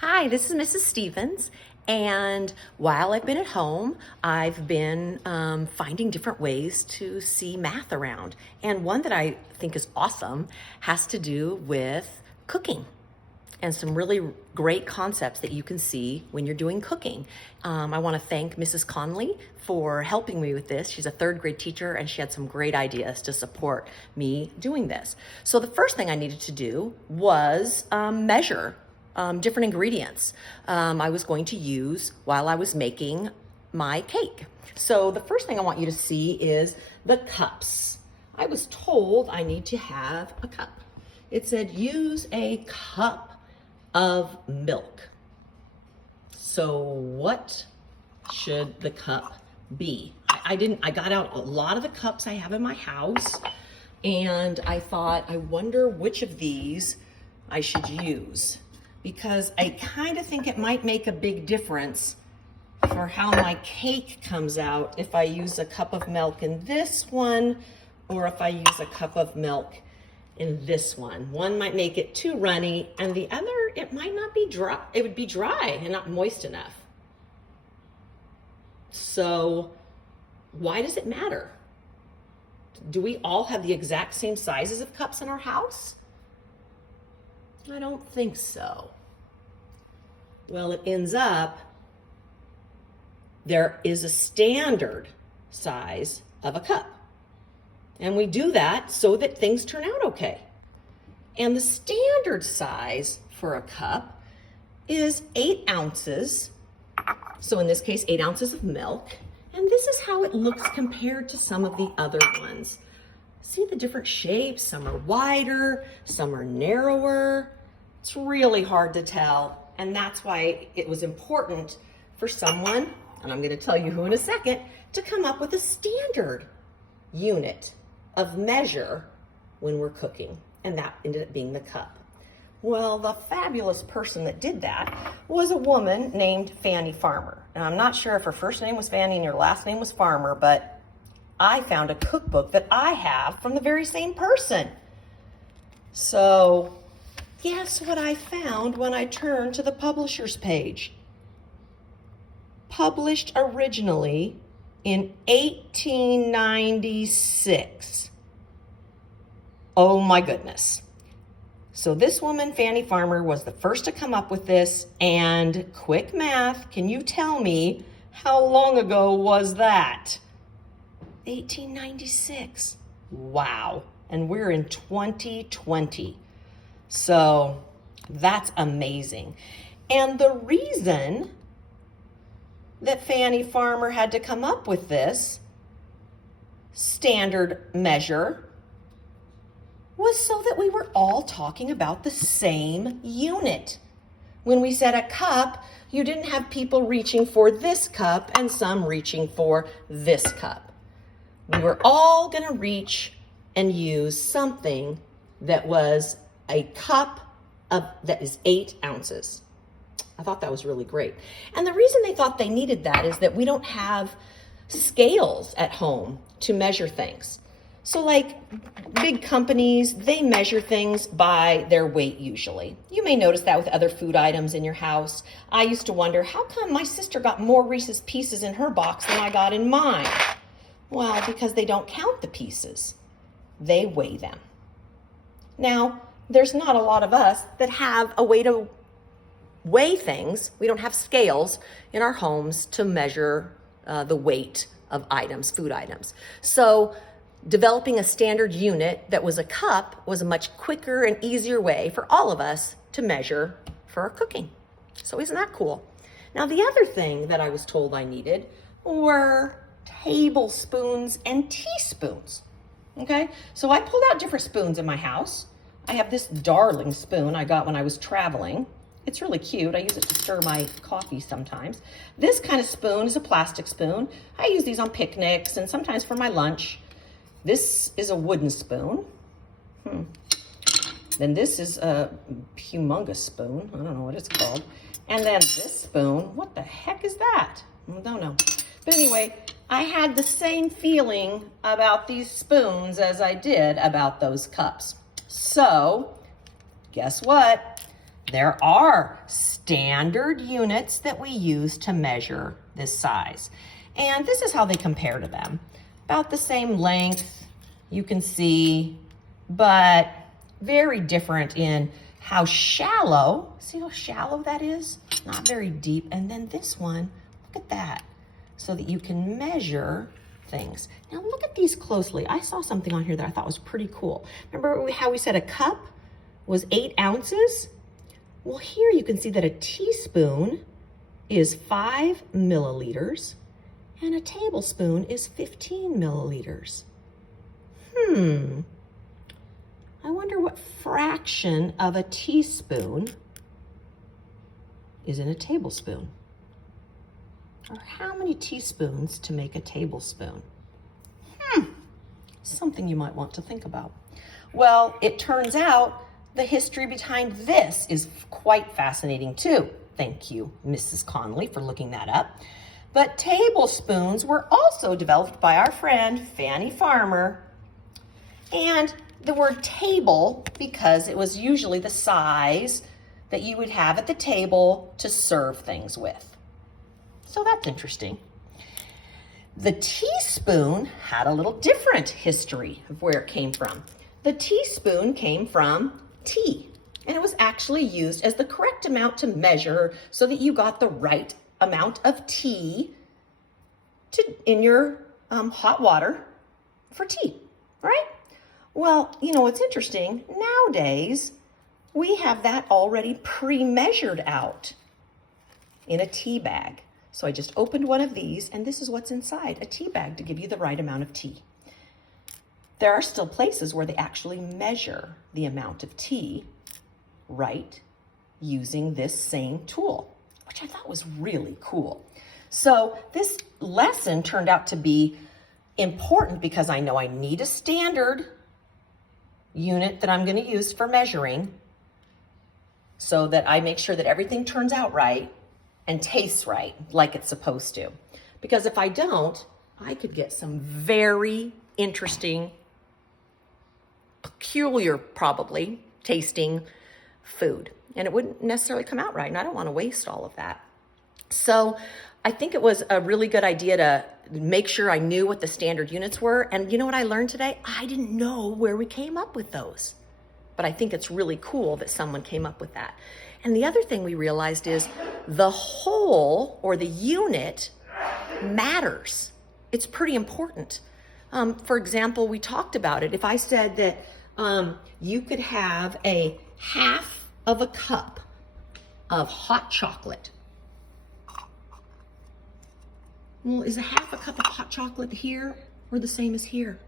Hi, this is Mrs. Stevens, and while I've been at home, I've been finding different ways to see math around. And one that I think is awesome has to do with cooking and some really great concepts that you can see when you're doing cooking. I want to thank Mrs. Conley for helping me with this. She's a third grade teacher and she had some great ideas to support me doing this. So the first thing I needed to do was measure different ingredients I was going to use while I was making my cake. So the first thing I want you to see is the cups. I was told I need to have a cup. It said use a cup of milk. So what should the cup be? I got out a lot of the cups I have in my house and I thought, I wonder which of these I should use, because I kind of think it might make a big difference for how my cake comes out if I use a cup of milk in this one or if I use a cup of milk in this one. One might make it too runny and the other, it might not be dry. It would be dry and not moist enough. So why does it matter? Do we all have the exact same sizes of cups in our house? I don't think so. Well, it ends up there is a standard size of a cup. And we do that so that things turn out okay. And the standard size for a cup is 8 ounces. So in this case, 8 ounces of milk. And this is how it looks compared to some of the other ones. See the different shapes? Some are wider, some are narrower. It's really hard to tell. And that's why it was important for someone, and I'm going to tell you who in a second, to come up with a standard unit of measure when we're cooking. And that ended up being the cup. Well, the fabulous person that did that was a woman named Fannie Farmer. And I'm not sure if her first name was Fannie and her last name was Farmer, but I found a cookbook that I have from the very same person. So guess what I found when I turned to the publisher's page? Published originally in 1896. Oh my goodness. So this woman, Fannie Farmer, was the first to come up with this, and quick math, can you tell me how long ago was that? 1896. Wow. And we're in 2020. So that's amazing. And the reason that Fannie Farmer had to come up with this standard measure was so that we were all talking about the same unit. When we said a cup, you didn't have people reaching for this cup and some reaching for this cup. We were all going to reach and use something that was a cup that is 8 ounces. I thought that was really great. And the reason they thought they needed that is that we don't have scales at home to measure things. So like big companies, they measure things by their weight usually. You may notice that with other food items in your house. I used to wonder, how come my sister got more Reese's Pieces in her box than I got in mine? Well, because they don't count the pieces. They weigh them. Now, there's not a lot of us that have a way to weigh things. We don't have scales in our homes to measure the weight of items, food items. So developing a standard unit that was a cup was a much quicker and easier way for all of us to measure for our cooking. So isn't that cool? Now, the other thing that I was told I needed were tablespoons and teaspoons. Okay, so I pulled out different spoons in my house. I have this darling spoon I got when I was traveling. It's really cute. I use it to stir my coffee sometimes. This kind of spoon is a plastic spoon. I use these on picnics and sometimes for my lunch. This is a wooden spoon. Then this is a humongous spoon. I don't know what it's called. And then this spoon, what the heck is that? I don't know. But anyway, I had the same feeling about these spoons as I did about those cups. So, guess what? there are standard units that we use to measure this size. And this is how they compare to them. About the same length, you can see, but very different in how shallow. See how shallow that is? Not very deep. And then this one, look at that, so that you can measure things. Now look at these closely. I saw something on here that I thought was pretty cool. Remember how we said a cup was 8 ounces? Well, here you can see that a teaspoon is 5 milliliters and a tablespoon is 15 milliliters. I wonder what fraction of a teaspoon is in a tablespoon. Or how many teaspoons to make a tablespoon? Something you might want to think about. Well, it turns out the history behind this is quite fascinating too. Thank you, Mrs. Conley, for looking that up. But tablespoons were also developed by our friend Fanny Farmer. And the word table, because it was usually the size that you would have at the table to serve things with. So that's interesting. The teaspoon had a little different history of where it came from. The teaspoon came from tea, and it was actually used as the correct amount to measure so that you got the right amount of tea in your hot water for tea, right? Well, you know what's interesting? Nowadays, we have that already pre-measured out in a tea bag. So I just opened one of these, and this is what's inside, a tea bag to give you the right amount of tea. There are still places where they actually measure the amount of tea right using this same tool, which I thought was really cool. So this lesson turned out to be important because I know I need a standard unit that I'm going to use for measuring so that I make sure that everything turns out right and tastes right like it's supposed to. Because if I don't, I could get some very interesting, peculiar probably tasting food, and it wouldn't necessarily come out right, and I don't want to waste all of that. So I think it was a really good idea to make sure I knew what the standard units were. And you know what I learned today? I didn't know where we came up with those, but I think it's really cool that someone came up with that. And the other thing we realized is the whole or the unit matters. It's pretty important. For example, we talked about it. If I said that you could have a half of a cup of hot chocolate. Well, is a half a cup of hot chocolate here or the same as here?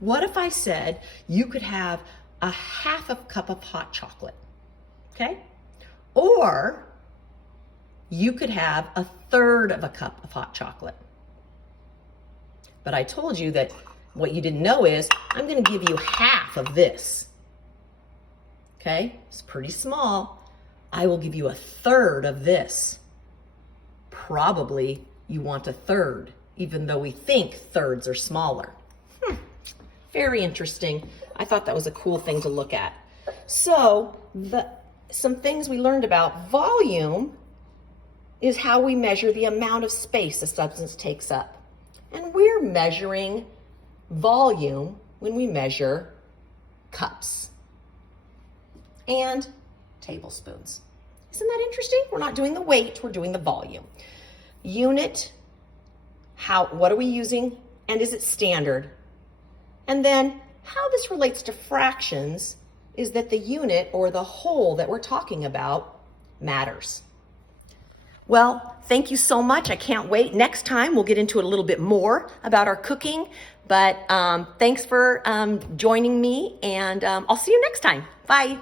What if I said you could have a half a cup of hot chocolate? Okay? Or you could have a third of a cup of hot chocolate. But I told you that what you didn't know is I'm going to give you half of this. Okay? It's pretty small. I will give you a third of this. Probably you want a third, even though we think thirds are smaller. Very interesting. I thought that was a cool thing to look at. So some things we learned about volume is how we measure the amount of space a substance takes up. And we're measuring volume when we measure cups and tablespoons. Isn't that interesting? We're not doing the weight, we're doing the volume. Unit, what are we using, and is it standard? And then how this relates to fractions is that the unit or the whole that we're talking about matters. Well, thank you so much. I can't wait. Next time we'll get into it a little bit more about our cooking, but thanks for joining me, and I'll see you next time. Bye.